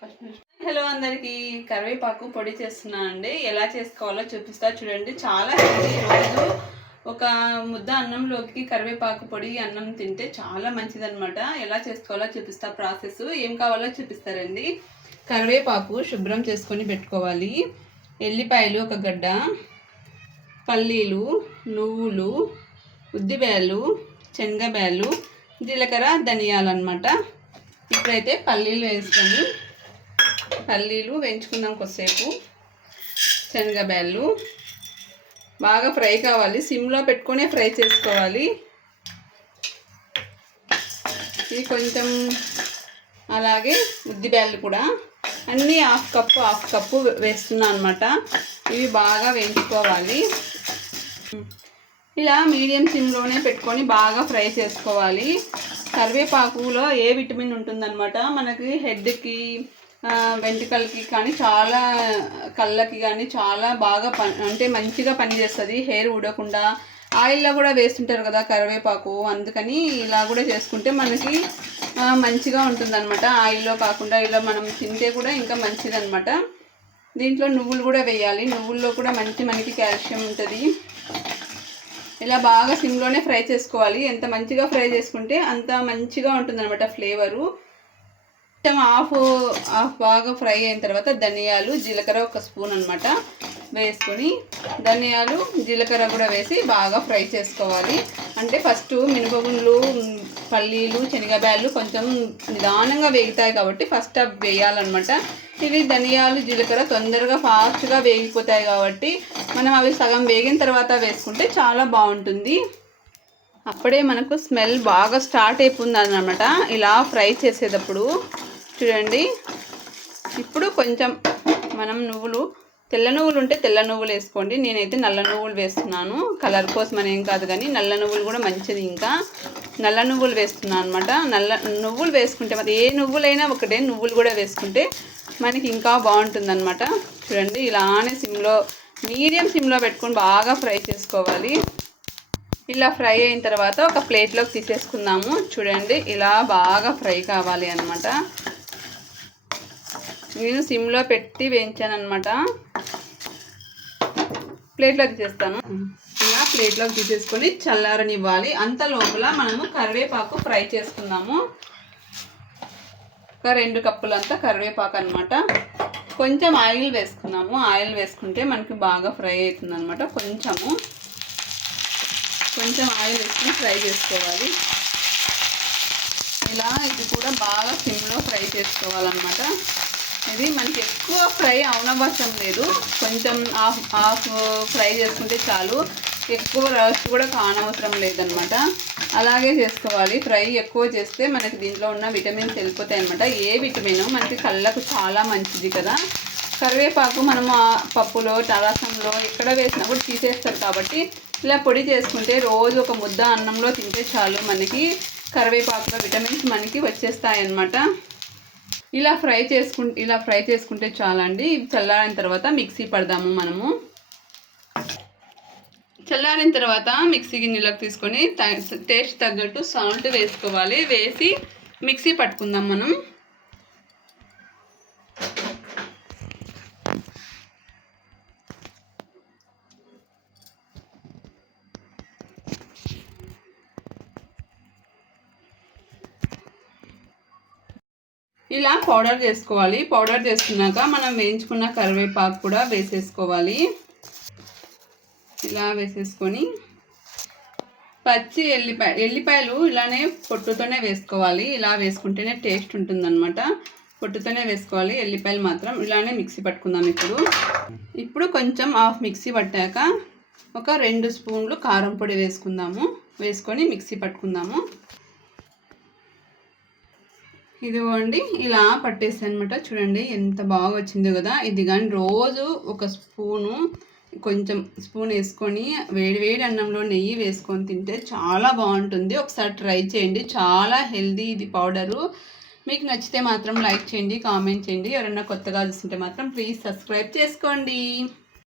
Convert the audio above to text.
Hello అందరికి కరివేపాకు పొడి చేస్తున్నా అండి. ఎలా చేసుకోవాలో చూపిస్తా. చూడండి చాలా రోజు. ఒక ముద్ద అన్నంలోకి కరివేపాకు పొడి అన్నం తింటే చాలా మంచిదనమాట ఎలా చేసుకోవాలో చూపిస్తా ప్రాసెస్. ఏం కావాలో చూపిస్తారండి. కరివేపాకు శుభ్రం చేసుకొని పెట్టుకోవాలి. ఎల్లిపాయలు ఒక గడ్డ పల్లీలు నువ్వులు ఉద్దిబేలు శనగబేలు జీలకర్ర ధనియాలు అనమాట ఇప్పుడైతే పల్లీలు వేసుకొని పల్లీలు వేయించుకుందాం కొద్దిసేపు. శనగబ్యాళ్ళు బాగా ఫ్రై కావాలి. సిమ్లో పెట్టుకునే ఫ్రై చేసుకోవాలి. ఇది కొంచెం అలాగే ఉద్దిబ్యాళ్ళు కూడా. అన్నీ హాఫ్ కప్పు హాఫ్ కప్పు వేస్తున్నా అనమాట ఇవి బాగా వేయించుకోవాలి. ఇలా మీడియం సిమ్లోనే పెట్టుకొని బాగా ఫ్రై చేసుకోవాలి. కరివేపాకులో ఏ విటమిన్ ఉంటుందన్నమాట? మనకి హెడ్కి వెంట్రుకలకి కానీ చాలా కళ్ళకి కానీ చాలా బాగా పని అంటే మంచిగా పనిచేస్తుంది హెయిర్ ఊడకుండా ఆయిల్లో కూడా వేస్తుంటారు కదా కరివేపాకు అందుకని ఇలా కూడా చేసుకుంటే మనకి మంచిగా ఉంటుందన్నమాట. ఆయిల్లో కాకుండా ఇలా మనం తింటే కూడా ఇంకా మంచిదన్నమాట. దీంట్లో నువ్వులు కూడా వేయాలి. నువ్వుల్లో కూడా మంచి మనకి కాల్షియం ఉంటుంది. ఇలా బాగా సిమ్లోనే ఫ్రై చేసుకోవాలి. ఎంత మంచిగా ఫ్రై చేసుకుంటే అంత మంచిగా ఉంటుందన్నమాట ఫ్లేవరు. కొంచెం హాఫ్ హాఫ్ బాగా ఫ్రై అయిన తర్వాత ధనియాలు జీలకర్ర ఒక స్పూన్ అనమాట వేసుకొని ధనియాలు జీలకర్ర కూడా వేసి బాగా ఫ్రై చేసుకోవాలి. అంటే ఫస్ట్ మినపగుండ్లు పల్లీలు శనగబ్యాళ్ళు కొంచెం నిదానంగా వేగుతాయి కాబట్టి ఫస్ట్ అవి వేయాలన్నమాట. ఇవి ధనియాలు జీలకర్ర తొందరగా ఫాస్ట్గా వేగిపోతాయి కాబట్టి మనం అవి సగం వేగిన తర్వాత వేసుకుంటే చాలా బాగుంటుంది. అప్పుడే మనకు స్మెల్ బాగా స్టార్ట్ అయిపోతుంది అనమాట ఇలా ఫ్రై చేసేటప్పుడు చూడండి. ఇప్పుడు కొంచెం మనం నువ్వులు తెల్ల నువ్వులు ఉంటే తెల్ల నువ్వులు వేసుకోండి. నేనైతే నల్ల నువ్వులు వేస్తున్నాను. కలర్ కోసం అని ఏం కాదు కానీ నల్ల నువ్వులు కూడా మంచిది ఇంకా. నల్ల నువ్వులు వేస్తున్నాను అనమాట నల్ల నువ్వులు వేసుకుంటే మరి ఏ నువ్వులైనా ఒకటే నువ్వులు కూడా వేసుకుంటే మనకి ఇంకా బాగుంటుంది అనమాట చూడండి ఇలానే సిమ్లో మీడియం సిమ్లో పెట్టుకొని బాగా ఫ్రై చేసుకోవాలి. ఇలా ఫ్రై అయిన తర్వాత ఒక ప్లేట్లోకి తీసేసుకుందాము. చూడండి ఇలా బాగా ఫ్రై కావాలి అనమాట నేను సిమ్లో పెట్టి వేయించాను అనమాట ప్లేట్లో తీసేస్తాను. ఇలా ప్లేట్లోకి తీసేసుకొని చల్లారనివ్వాలి. అంత లోపల మనము కరివేపాకు ఫ్రై చేసుకుందాము. ఒక రెండు కప్పులంతా కరివేపాకు అనమాట కొంచెం ఆయిల్ వేసుకున్నాము. ఆయిల్ వేసుకుంటే మనకి బాగా ఫ్రై అవుతుంది అనమాట కొంచెము. కొంచెం ఆయిల్ వేసుకొని ఫ్రై చేసుకోవాలి. ఇలా ఇది కూడా బాగా సిమ్లో ఫ్రై చేసుకోవాలన్నమాట. ఇది మనకి ఎక్కువ ఫ్రై అవనవసరం లేదు. కొంచెం హాఫ్ హాఫ్ ఫ్రై చేసుకుంటే చాలు. ఎక్కువ రోస్ట్ కూడా కానవసరం లేదనమాట. అలాగే చేసుకోవాలి. ఫ్రై ఎక్కువ చేస్తే మనకి దీంట్లో ఉన్న విటమిన్స్ వెళ్ళిపోతాయి అనమాట ఏ విటమిన్? మనకి కళ్ళకు చాలా మంచిది కదా. కరివేపాకు మనము పప్పులో రసంలో ఎక్కడ వేసినా కూడా తీసేస్తారు కాబట్టి ఇలా పొడి చేసుకుంటే రోజు ఒక ముద్ద అన్నంలో తింటే చాలు మనకి కరివేపాకులో విటమిన్స్ మనకి వచ్చేస్తాయి అన్నమాట ఇలా ఫ్రై చేసుకుంటే ఇలా ఫ్రై చేసుకుంటే చాలండి. చల్లారిన తర్వాత మిక్సీ పడదాము మనము. చల్లారిన తర్వాత మిక్సీ గిన్నెలోకి తీసుకొని టేస్ట్ తగ్గట్టు సాల్ట్ వేసుకోవాలి. వేసి మిక్సీ పట్టుకుందాం మనం. ఇలా పౌడర్ చేసుకోవాలి. పౌడర్ చేసుకున్నాక మనం వేయించుకున్న కరివేపాకు కూడా వేసేసుకోవాలి. ఇలా వేసేసుకొని పచ్చి ఎల్లిపాయ ఎల్లిపాయలు ఇలానే పొట్టుతోనే వేసుకోవాలి. ఇలా వేసుకుంటేనే టేస్ట్ ఉంటుందన్నమాట. పొట్టుతోనే వేసుకోవాలి. ఎల్లిపాయలు మాత్రం ఇలానే మిక్సీ పట్టుకుందాం ఇప్పుడు. ఇప్పుడు కొంచెం హాఫ్ మిక్సీ పట్టాక ఒక రెండు స్పూన్లు కారం పొడి వేసుకుందాము. వేసుకొని మిక్సీ పట్టుకుందాము. ఇదిగోండి ఇలా పట్టేసి అనమాట చూడండి ఎంత బాగా వచ్చిందో కదా. ఇది కానీ రోజు ఒక స్పూను కొంచెం స్పూన్ వేసుకొని వేడి వేడి అన్నంలో నెయ్యి వేసుకొని తింటే చాలా బాగుంటుంది. ఒకసారి ట్రై చేయండి. చాలా హెల్దీ ఇది పౌడరు. మీకు నచ్చితే మాత్రం లైక్ చేయండి కామెంట్ చేయండి. ఎవరైనా కొత్తగా చూస్తుంటే మాత్రం ప్లీజ్ సబ్స్క్రైబ్ చేసుకోండి.